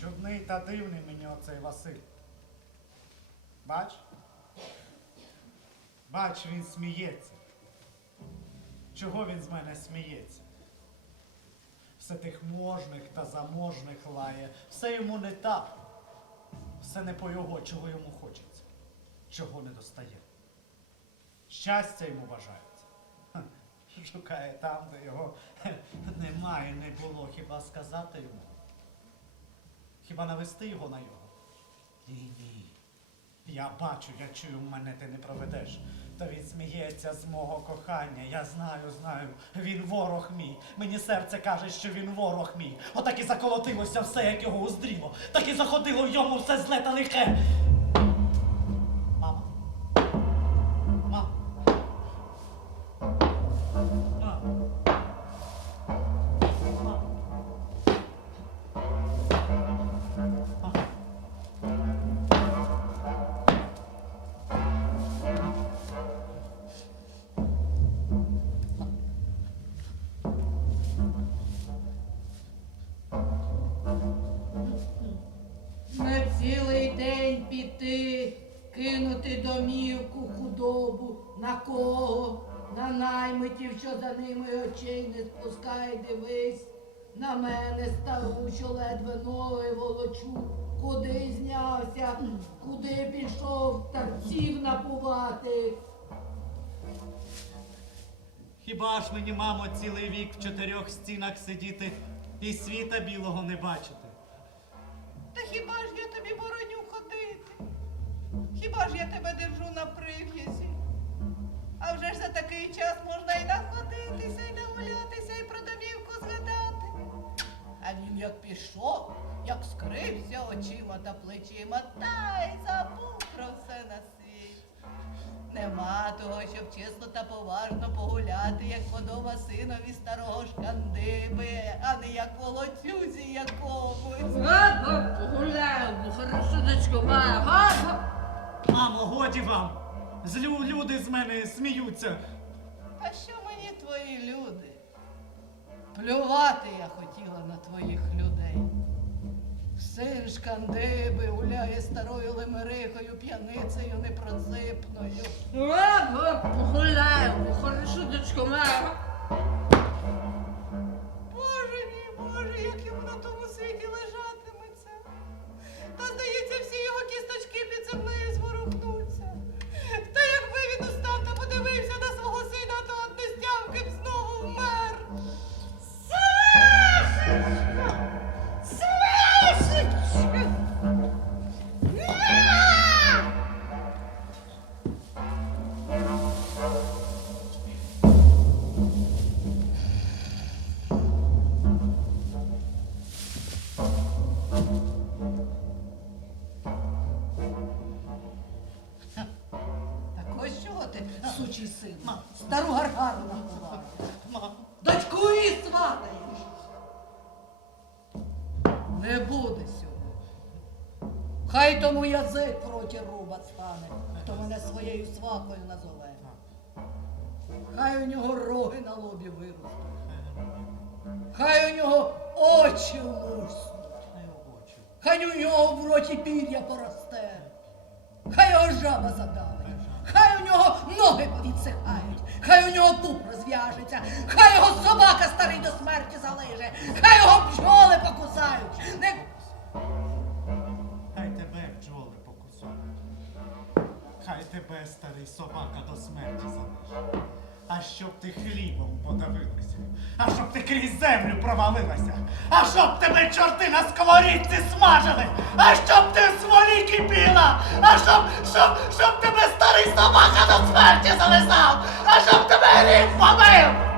Чудний та дивний мені оцей Василь. Бач? Бач, він сміється. Чого він з мене сміється? Все тих можних та заможних лає, все йому не так. Все не по його, чого йому хочеться, чого не достає. Щастя йому бажається. Шукає там, де його немає, не було. Хіба сказати йому? Хіба навести його на його? Ні, ні. Я бачу, я чую, мене ти не проведеш. Та він сміється з мого кохання. Я знаю, знаю. Він ворог мій. Мені серце каже, що він ворог мій. Отак і заколотилося все, як його уздріло. Так і заходило в йому все зле та лихе. День піти, кинути домівку, худобу, на кого? На наймитів, що за ними очей не спускай, дивись. На мене стару, що ледве ноги волочу. Куди знявся, куди пішов, тарців напувати. Хіба ж мені, мамо, цілий вік в чотирьох стінах сидіти і світа білого не бачити? Та хіба ж я тобі? Хіба ж я тебе держу на прив'язі? А вже ж за такий час можна і находитися, і нагулятися, і про домівку згадати. А він як пішов, як скрився очима та плечима, та й забув про все на світі. Нема того, щоб чесно та поважно погуляти, як подоба синові старого шкандиби, а не як волоцюзі якомусь. Гадно, погуляю, хорошо дочко має, годі вам! Злю люди з мене сміються. А що мені твої люди? Плювати я хотіла на твоїх людей. Син шкандиби гуляє старою лимерихою, п'яницею непроципною. Ладно, погуляю, хорошо дочко має. Боже мій, Боже, як йому на тому світі лежатиметься. Та здається, всі його кісточки під землею Так ось чого ти, сучий син, стару гаргару наховав. Мамо. Дочку і сватаєш. Не буде сьогодні. Хай тому язик проти руба стане, хто мене своєю свахою назове. Хай у нього роги на лобі виростуть. Хай у нього очі луснуть. Хай у нього в роті пір'я поросте. Його жаба задавить. Хай у нього ноги повідсихають. Хай у нього пуп розв'яжеться. Хай його собака старий до смерті залиже. Хай його пчоли покусають. Не... Хай тебе бджоли покусають. Хай тебе, старий собака, до смерті залишить. А щоб ти хлібом подавилася, а щоб ти крізь землю провалилася, а щоб тебе чорти на сковорідці смажили, а щоб ти в смолі кипіла, а щоб, щоб, щоб тебе старий собака до смерті залисав, а щоб тебе гріх побив.